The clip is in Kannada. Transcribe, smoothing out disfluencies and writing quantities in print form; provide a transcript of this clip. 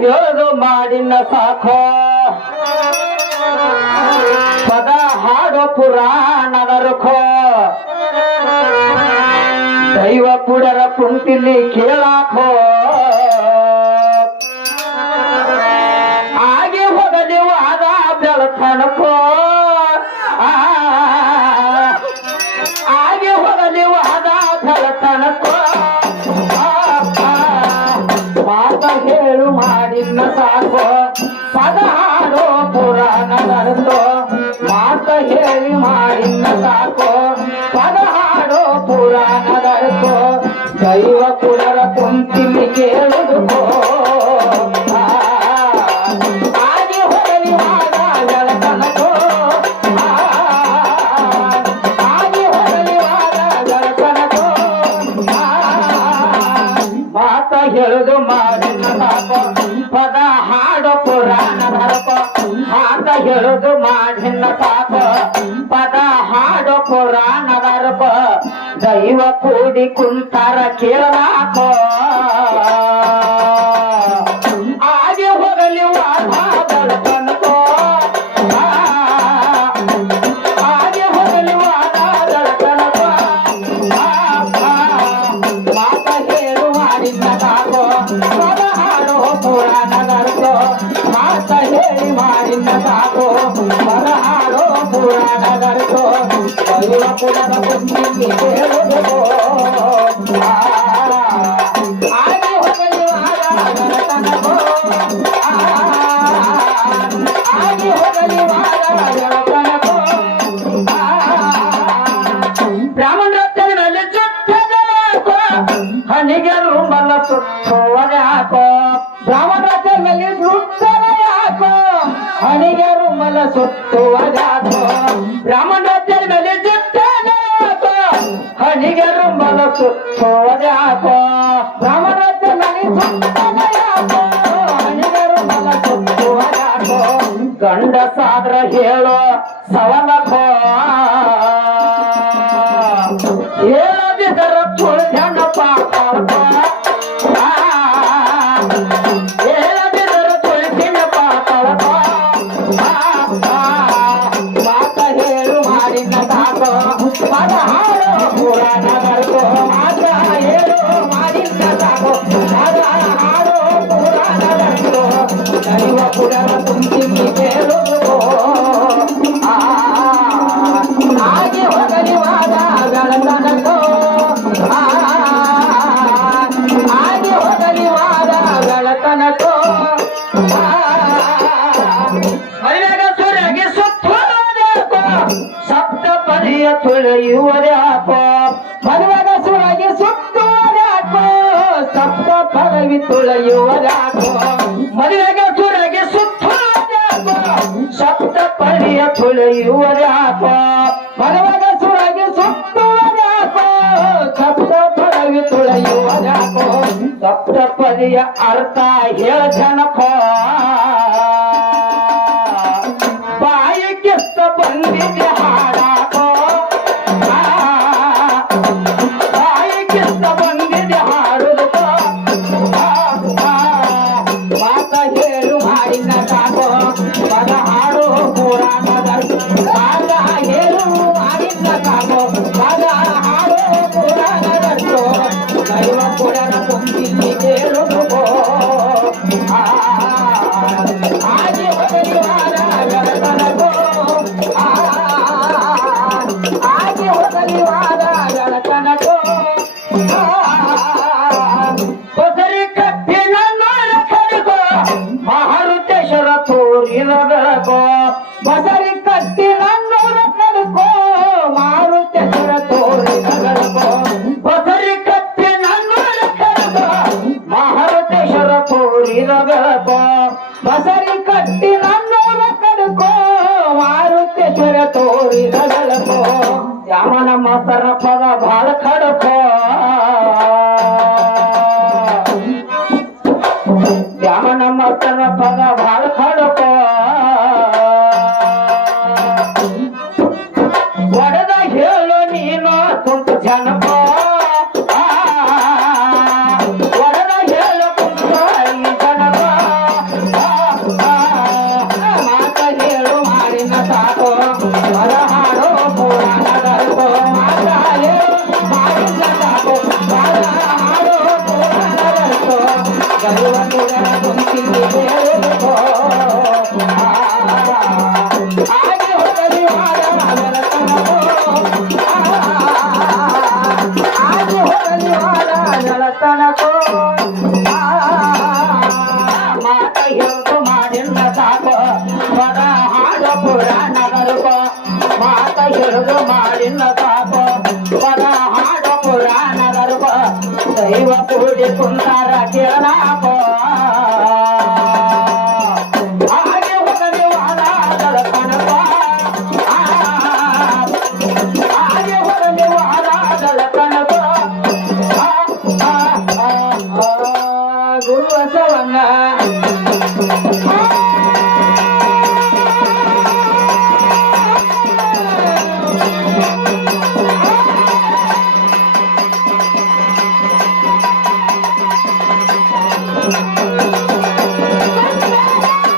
ಹೇಳದು ಮಾಡಿನ ಸಾಕೋ ಪದ ಹಾಡೋ ಪುರಾಣದರ್ಖೋ ದೈವ ಪುಡರ ಕುಂತಿಲಿ ಕೇಳಾಕೋ ಆಗೆ ಹೋಗಲಿ ವಾದ ಬೆಳತನಕೋ ಆಗೆ ಹೋಗಲಿ ವಾದ ಬೆಳತನಕೋ ಮಾತ ಹೇಳು ಮಾಡಿನ ಸಾಕೋ ಪದ ಹಾಡೋ ಪುರಾಣದರ್ಖೋ ಮಾತ ಹೇಳಿ ಮಾಡಿನ ಸಾಕೋ ಪದ ಹಾಡೋ ಪುರಾಣದರ್ಖೋ ದೈವ ಪುಡರ ಕುಂತಿಲಿ ಕೇಳುದುಕೋ ಆಗಿ ಹೋಗಲಿ ವಾದ ಬೆಳತನಕೋ ಆಗಿ ಹೋಗಲಿ ವಾದ ಬೆಳತನಕೋ ಮಾತ ಹೇಳುದು ಮಾಡಿನ ಸಾಕೋ ಪದ ಹಾಡೋ ಪುರಾಣದರ್ಖೋ ಮಾತ ಹೇಳುದು ಮಾಡಿನ ಸಾಕೋ ಪದ ಹಾಡೋ ಪುರಾಣದರ್ಖೋ ದೈವ ಕೂಡಿ ಕುಂತಾರ ಕೇಳಾಕೋ ಆಗೆ ಹೋಗಲಿ ವಾದ ಬೆಳತನಕೋ ಆಗೆ ಹೋಗಲಿ ವಾದ ಬೆಳತನಕೋ ಮಾತ ಹೇಳು ಮಾಡಿನ ಸಾಕೋ ಪದ ಹಾಡೋ ಪುರಾಣದರ್ಖೋ ಮಾತ ಹೇಳಿ ಮಾಡಿನ ಸಾಕೋ ಪದ ಹಾಡೋ ಪುರಾಣದರ್ಖೋ ದೈವ ಪುಡರ ಕುಂತಿಲಿ ಕೇಳುದುಕೋ ಆಗೆ ಹೋಗಲಿ ವಾದ ಬೆಳತನಕೋ ಆಗೆ ಹೋಗಲಿ ವಾದ ಬೆಳತನಕೋ ಬ್ರಾಹ್ಮಣರಲ್ಲಿ ಸುತ್ತದಯಾಕೋ ಹನಿಗರು ಮಲ್ಲ ಸುತ್ತುವದ್ಯಾಕೋ ಬ್ರಾಹ್ಮಣರಲ್ಲಿ ಸುತ್ತದಯಾಕೋ ಹನಿಗರು ಮಲ್ಲ ಸುತ್ತುವದ್ಯಾಕೋ ಬ್ರಾಹ್ಮಣರಲ್ಲಿ ಸುತ್ತದಯಾಕೋ ಹನಿಗರು ಮಲ್ಲ ಸುತ್ತುವದ್ಯಾಕೋ ಬ್ರಾಹ್ಮಣರಲ್ಲಿ ಸುತ್ತದಯಾಕೋ ಹನಿಗರು ಮಲ್ಲ ಸುತ್ತುವದ್ಯಾಕೋ ಗಂಡ ಸಾದ್ರ ಹೇಳೋ ಸವಲಕೋ ಹೇಳದಿದ್ದರ ತುಳಿದನ ಪಾತಾಳಕೋ ಹೇಳದಿದ್ದರ ತುಳಿದಿನ ಪಾತಾಳಕೋ ಮಾತ ಹೇಳು ಮಾಡಿನ ಸಾಕೋ ಪದ ಹಾಡೋ ಪುರಾಣದರ್ಖೋ ಮಾತ ಹೇಳು ಮಾಡಿನ ಸಾಕೋ ಪದ ಹಾಡೋ ಪುರಾಣದರ್ಖೋ ದೈವ ಪುಡರ ಕುಂತಿಲಿ ಕೇಳುದುಕೋ ಆಗೆ ಹೋಗಲಿ ವಾದ ಬೆಳತನಕೋ ಆಗೆ ಹೋಗಲಿ ವಾದ ಬೆಳತನಕೋ ಮೈಯಾಗ ಸುರಗಿ ಸುತ್ತುವುದ್ಯಾಕೋ ಸಪ್ತ ಪದಿಯ ತುಳಿಯುವುದ್ಯಾಕೋ ಮದುವೆಗ ಸುರಗಿ ಸುತ್ತುವುದ್ಯಾಕೋ ಸಪ್ತ ಪದವಿ ತುಳಿಯುವುದ್ಯಾಕೋ ಮದುವೆಗ ಸುರಗಿ ಸುತ್ತುವುದ್ಯಾಕೋ ಸಪ್ತ ಪದಿಯ ತುಳಿಯುವುದ್ಯಾಕೋ ಮದುವೆಗ ಸುರಗಿ ಸುತ್ತುವುದ್ಯಾಕೋ ಸಪ್ತ ಪದವಿ ತುಳಿಯುವುದ್ಯಾಕೋ ಸಪ್ತ ಪದಿಯ ಅರ್ಥ ಹೇಳ್ತನಕೋ ಬಾಯಿ ಕಿತ್ತ ಬಂದಿದೆ ಹಾಡಾಕೋ ಬಾಯಿ ಕಿತ್ತ ಬಂದಿದೆ ಹಾಡುದಕೋ ಮಾತ ಬೆಳಕೋ ಬಸರಿ ಕಟ್ಟಿ ನನ್ನೂರ ಕಡ್ಕೋ ಮಾರುತೇಶ್ವರ ತೋರಿದ ಬೆಳಕೋ ಯಾವನ ಮಾಸ್ತರ ಪದ ಬಾಳ ಖಡಕೋ ಯಾವನ ಮಾಸ್ತರ ಪದ ಬಾಳ ಖಡಕೋ ಒಡೆದ ಹೇಳು ನೀನು ಕುಂತು ಜನಕೋ ಒಡೆದ ಹೇಳು ಕುಂತು ಜನಕೋ ಮಾತ ಹೇಳು ಮಾಡಿನ ಸಾಕು ಹೊರ ಹಾಡೋ ಪುರಾಣದರ್ಕೋ ಮಾತ ಹೇಳು ಮಾಡಿನ ಸಾಕು ಹೊರ ಹಾಡೋ ಪುರಾಣದರ್ಕೋ ಗರುವ ನುಡರ ಕುಂತಿಗೆ ಹೇಳುಕೋ ಹಾಗೆ ಹೋಗಲಿ ಹಾಡ ನೆಲತನಕೋ ಹಾಗೆ ಹೋಗಲಿ ಹಾಡ ನೆಲತನಕೋ ಮಾತ ಹೇಳು ಮಾಡಿನ ಸಾಕು ಹೊರ ಹಾಡೋ ಪುರಾಣದರ್ಕೋ ಮಾತ ಹೇಳು ಮಾಡಿನ ಸಾಕು ಹೊರ ಹಾಡೋ ಪುರಾಣದರ್ಕೋ ದೈವ ಕೂಡಿ ಕುಂತಾರ ಕೇಳಾಕೋ